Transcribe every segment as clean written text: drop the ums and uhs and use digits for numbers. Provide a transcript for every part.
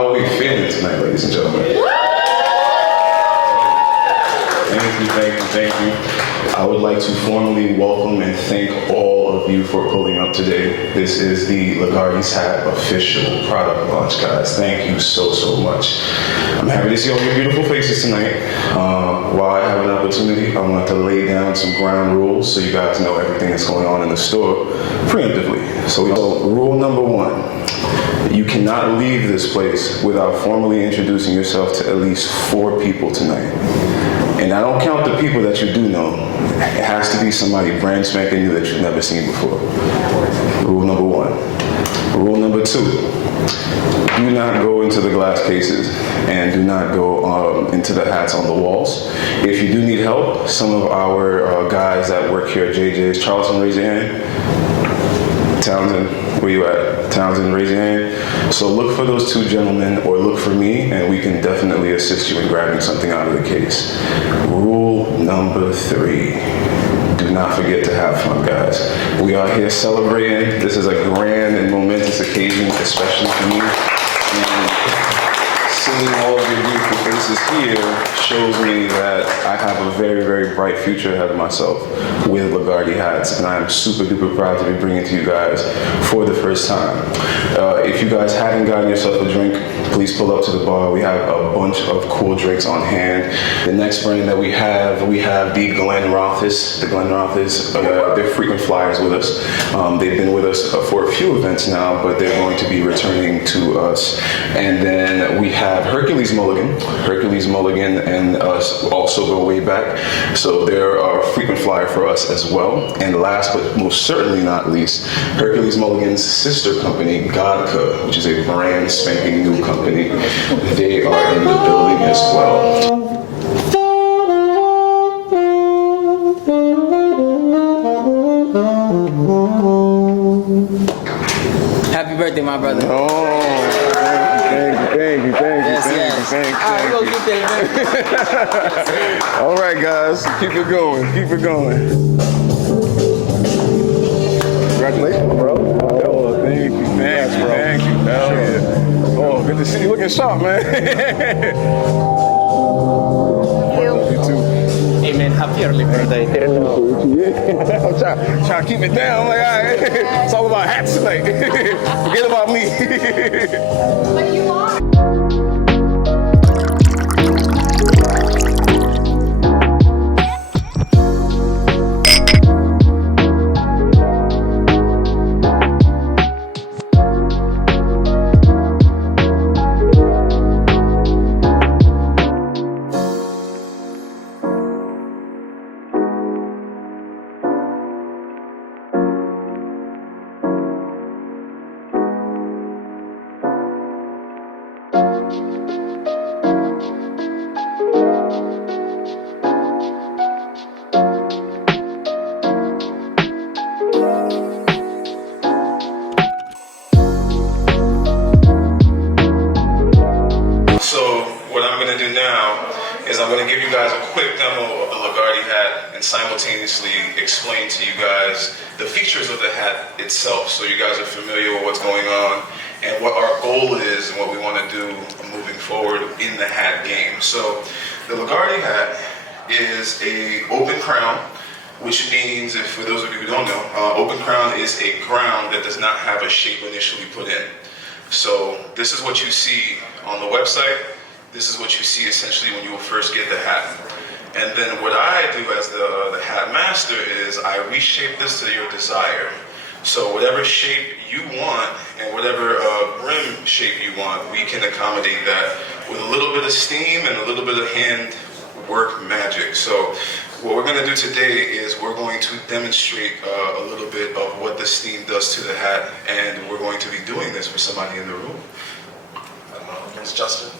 How are we feeling tonight, ladies and gentlemen? Thank you. I would like to formally welcome and thank all of you for pulling up today. This is the Ligardy Hats official product launch, guys. Thank you so much. I'm happy to see all your beautiful faces tonight. While I have an opportunity, I want to lay down some ground rules so you guys know everything that's going on in the store preemptively. So rule number 1. You cannot leave this place without formally introducing yourself to at least 4 people tonight. And I don't count the people that you do know. It has to be somebody brand spanking new that you've never seen before. Rule number 1. Rule number 2. Do not go into the glass cases and do not go into the hats on the walls. If you do need help, some of our guys that work here at JJ's, Charleston, raise your hand. Townsend, where you at? Townsend, raise your hand. So look for those 2 gentlemen or look for me and we can definitely assist you in grabbing something out of the case. Rule number 3. Do not forget to have fun, guys. We are here celebrating. This is a grand and momentous occasion, especially for me. And seeing all of your beautiful faces here shows me that I have a very bright future ahead of myself with Ligardy Hats, and I'm super duper proud to be bringing it to you guys for the first time. If you guys haven't gotten yourself a drink, please pull up to the bar. We have a bunch of cool drinks on hand. The next brand that we have the Glen Rothis. The Glen Rothis, they're frequent flyers with us. They've been with us for a few events now, but they're going to be returning to us. And then we have Hercules Mulligan. Hercules Mulligan and us also go way back. So they're a frequent flyer for us as well. And last but most certainly not least, Hercules Mulligan's sister company, Godka, which is a brand spanking new company. They are in the building as well. Happy birthday, my brother. Oh, thank you. Yes. All right, we'll get there. All right, guys, keep it going. Congratulations, bro. Oh, thank you. Hell yeah. Oh, good to see you looking sharp, man. You too. Hey, man, happy early birthday. I'm trying to keep it down. I'm like, all right, it's all about hats tonight. Forget about me. But you are. I'm going to give you guys a quick demo of the Ligardy hat and simultaneously explain to you guys the features of the hat itself so you guys are familiar with what's going on and what our goal is and what we want to do moving forward in the hat game. So the Ligardy hat is a open crown, which means, if for those of you who don't know, open crown is a crown that does not have a shape initially put in. So this is what you see on the website. This is what you see essentially when you will first get the hat. And then what I do as the hat master is I reshape this to your desire. So whatever shape you want and whatever brim shape you want, we can accommodate that with a little bit of steam and a little bit of hand work magic. So what we're going to do today is we're going to demonstrate a little bit of what the steam does to the hat, and we're going to be doing this with somebody in the room. My name's Justin.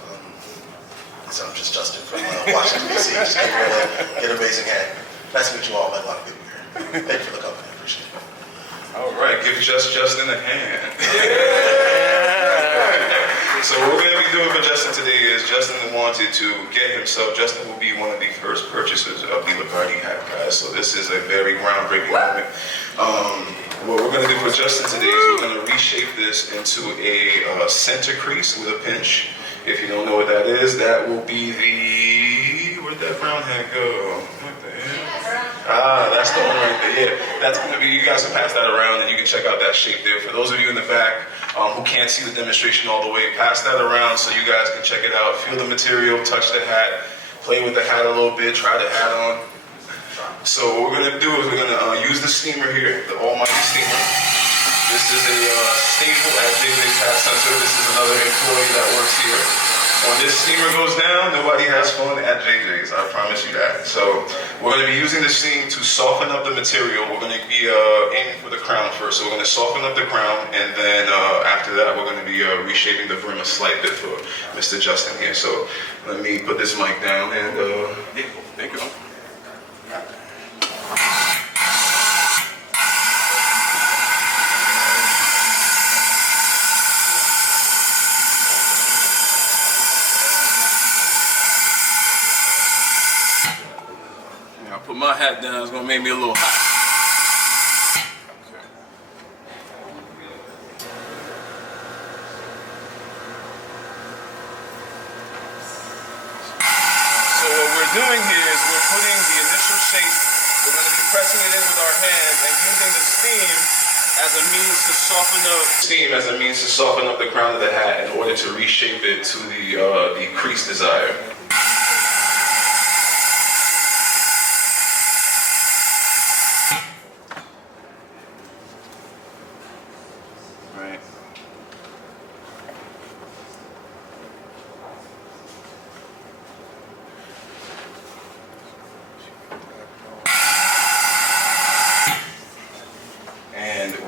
So I'm just Justin from Washington, D.C. Just came here to get an amazing hat. Nice to meet you all. Met a lot of people here. Thank you for the company. I appreciate it. All right, give Justin a hand. So what we're going to be doing for Justin today is Justin wanted to get himself, Justin will be one of the first purchasers of the Ligardy hat, guys. So this is a very groundbreaking moment. what we're going to do for Justin today is we're going to reshape this into a center crease with a pinch. If you don't know what that is, that will be the... Where'd that brown head go? What the hell? That's the one right there. Yeah, that's going to be... You guys can pass that around and you can check out that shape there. For those of you in the back who can't see the demonstration all the way, pass that around so you guys can check it out. Feel the material, touch the hat, play with the hat a little bit, try the hat on. So what we're going to do is we're going to use the steamer here, the almighty steamer. This is a staple at JJ's Hat Center. This is another employee that works here. When this steamer goes down, nobody has fun at JJ's, I promise you that. So we're going to be using the steam to soften up the material. We're going to be aiming for the crown first. So we're going to soften up the crown, and then after that, we're going to be reshaping the brim a slight bit for Mr. Justin here. So let me put this mic down, and yeah, there you go. Put my hat down, it's gonna make me a little hot. Okay. So what we're doing here is we're putting the initial shape, we're gonna be pressing it in with our hands and using the steam as a means to soften up the crown of the hat in order to reshape it to the crease desired.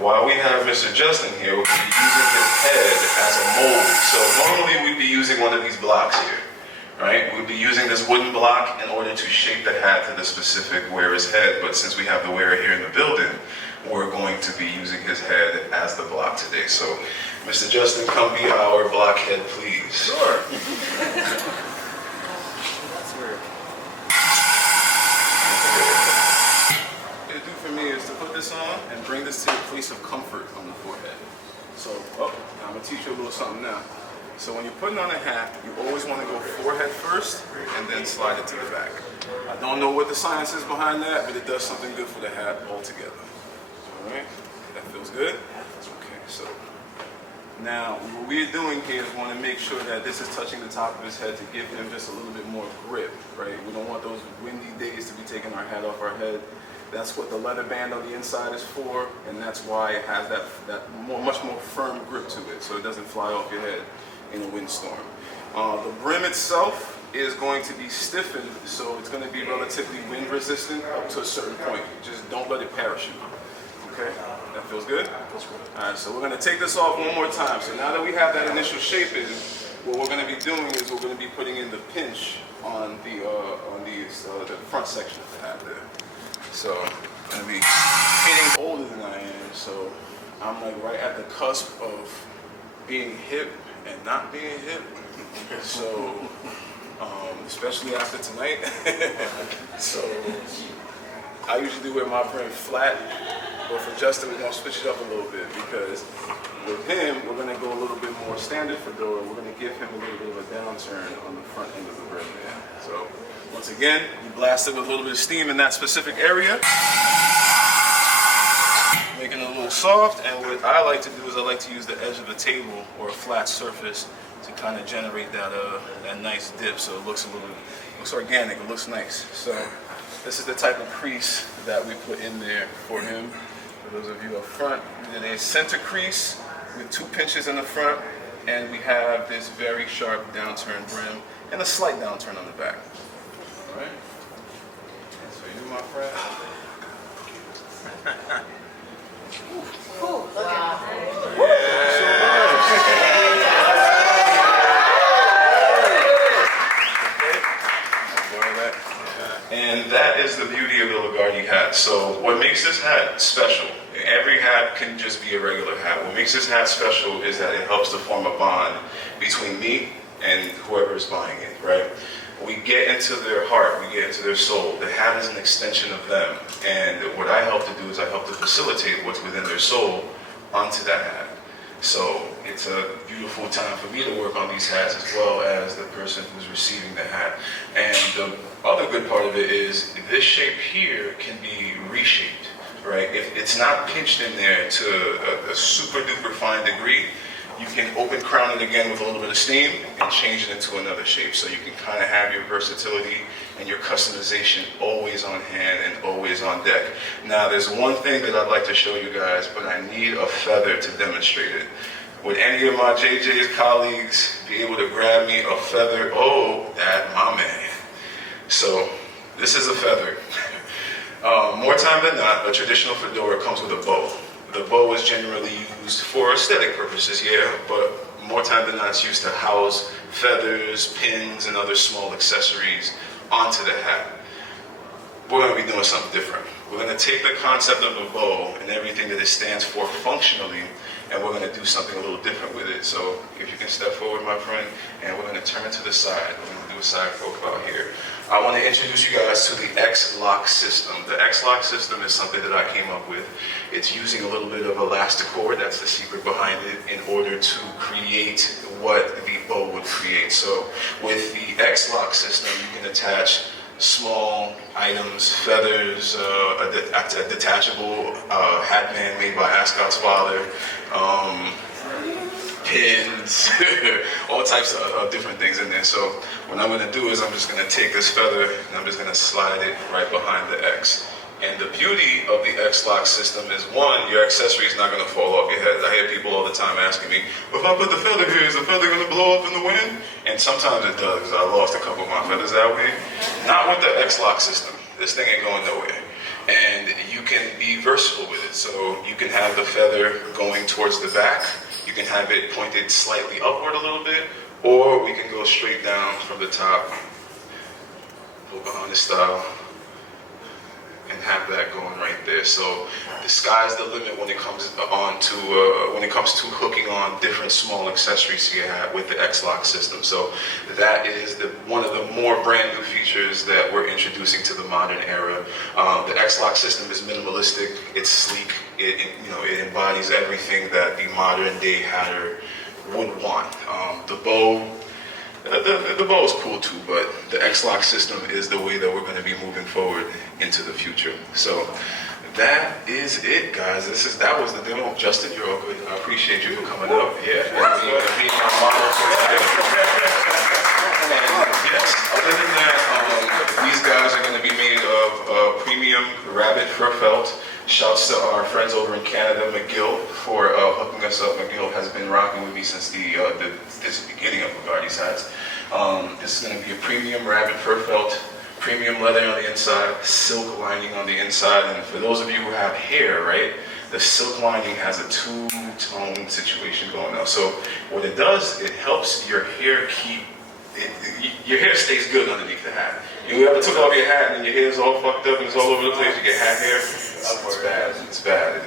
While we have Mr. Justin here, we're going to be using his head as a mold. So normally we'd be using one of these blocks here, right? We'd be using this wooden block in order to shape the hat to the specific wearer's head. But since we have the wearer here in the building, we're going to be using his head as the block today. So Mr. Justin, come be our blockhead, please. Sure. That's weird. Is to put this on and bring this to a place of comfort on the forehead. So, I'm going to teach you a little something now. So when you're putting on a hat, you always want to go forehead first and then slide it to the back. I don't know what the science is behind that, but it does something good for the hat altogether. Alright, that feels good? Okay, so now what we're doing here is want to make sure that this is touching the top of his head to give him just a little bit more grip, right? We don't want those windy days to be taking our hat off our head. That's what the leather band on the inside is for, and that's why it has that much more firm grip to it, so it doesn't fly off your head in a windstorm. The brim itself is going to be stiffened, so it's going to be relatively wind resistant up to a certain point. Just don't let it parachute. Okay, that feels good? All right, so we're going to take this off one more time. So now that we have that initial shape in, what we're going to be doing is we're going to be putting in the pinch on the front section of the hat there. So I'm going to be hitting older than I am, so I'm like right at the cusp of being hip and not being hip. So, especially after tonight. So I usually do wear my brim flat, but for Justin we're going to switch it up a little bit because with him we're going to go a little bit more standard fedora. We're going to give him a little bit of a downturn on the front end of the brim there. So once again, you blast it with a little bit of steam in that specific area, making it a little soft. And what I like to do is I like to use the edge of a table or a flat surface to kind of generate that nice dip, so it looks organic, it looks nice. So this is the type of crease that we put in there for him. For those of you up front, we did a center crease with 2 pinches in the front, and we have this very sharp downturn brim and a slight downturn on the back. All right. So you, my friend. Ooh, look at that. And that is the beauty of the Ligardy hat. So what makes this hat special, every hat can just be a regular hat. What makes this hat special is that it helps to form a bond between me and whoever is buying it, right? We get into their heart, we get into their soul. The hat is an extension of them. And what I help to do is I help to facilitate what's within their soul onto that hat. So it's a beautiful time for me to work on these hats as well as the person who's receiving the hat. And the other good part of it is this shape here can be reshaped, right? If it's not pinched in there to a super duper fine degree, you can open crown it again with a little bit of steam and change it into another shape. So you can kind of have your versatility and your customization always on hand and always on deck. Now there's one thing that I'd like to show you guys, but I need a feather to demonstrate it. Would any of my JJ's colleagues be able to grab me a feather? Oh, that my man. So this is a feather. More time than not, a traditional fedora comes with a bow. The bow is generally used for aesthetic purposes, yeah, but more time than not it's used to house feathers, pins, and other small accessories onto the hat. We're going to be doing something different. We're going to take the concept of the bow and everything that it stands for functionally, and we're going to do something a little different with it. So if you can step forward, my friend, and we're going to turn to the side. We're going to do a side profile here. I want to introduce you guys to the X-Lock system. The X-Lock system is something that I came up with. It's using a little bit of elastic cord, that's the secret behind it, in order to create what the bow would create. So with the X-Lock system, you can attach small items, feathers, a detachable hat band made by Ascot's father, pins, all types of different things in there. So what I'm going to do is I'm just going to take this feather and I'm just going to slide it right behind the X. And the beauty of the X-Lock system is, one, your accessory is not going to fall off your head. I hear people all the time asking me, well, if I put the feather here, is the feather going to blow up in the wind? And sometimes it does, because I lost a couple of my feathers that way. Not with the X-Lock system. This thing ain't going nowhere. And you can be versatile with it. So you can have the feather going towards the back. You can have it pointed slightly upward a little bit, or we can go straight down from the top, Pocahontas style, and have that going right there. So the sky's the limit when it comes to hooking on different small accessories to your hat with the X-Lock system. So that is one of the more brand new features that we're introducing to the modern era. The X-Lock system is minimalistic, it's sleek, it embodies everything that the modern day hatter would want. The bow, the bow is cool too, but the X-Lock system is the way that we're going to be moving forward into the future. So that is it, guys. That was the demo. Justin, you're all good. I appreciate you for coming up. Yeah, and being our model for today. And yes, other than that, these guys are going to be made of premium rabbit fur felt. Shouts to our friends over in Canada, McGill, for hooking us up. McGill has been rocking with me since the beginning of Ligardy's Hats. This is going to be a premium rabbit fur felt, premium leather on the inside, silk lining on the inside. And for those of you who have hair, right, the silk lining has a two-tone situation going on. So what it does, it helps your hair your hair stays good underneath the hat. You ever took off your hat and your hair's all fucked up and it's all over the place, you get hat hair? It's bad. It's bad.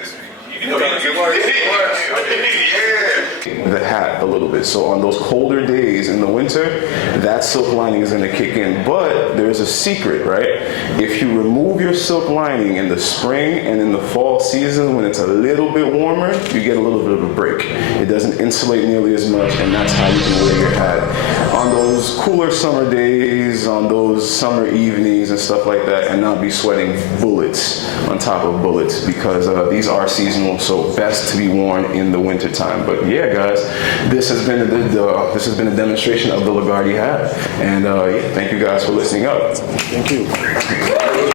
The hat a little bit. So on those colder days in the winter, that silk lining is going to kick in. But there's a secret, right? If you remove your silk lining in the spring and in the fall season when it's a little bit warmer, you get a little bit of a break. It doesn't insulate nearly as much, and that's how you can wear your hat on those cooler summer days, on those summer evenings and stuff like that, and not be sweating bullets on top of bullets, because these are seasonal, so best to be worn in the winter time. But yeah, guys, this has been a demonstration of the Ligardy hat, and thank you guys for listening up. Thank you.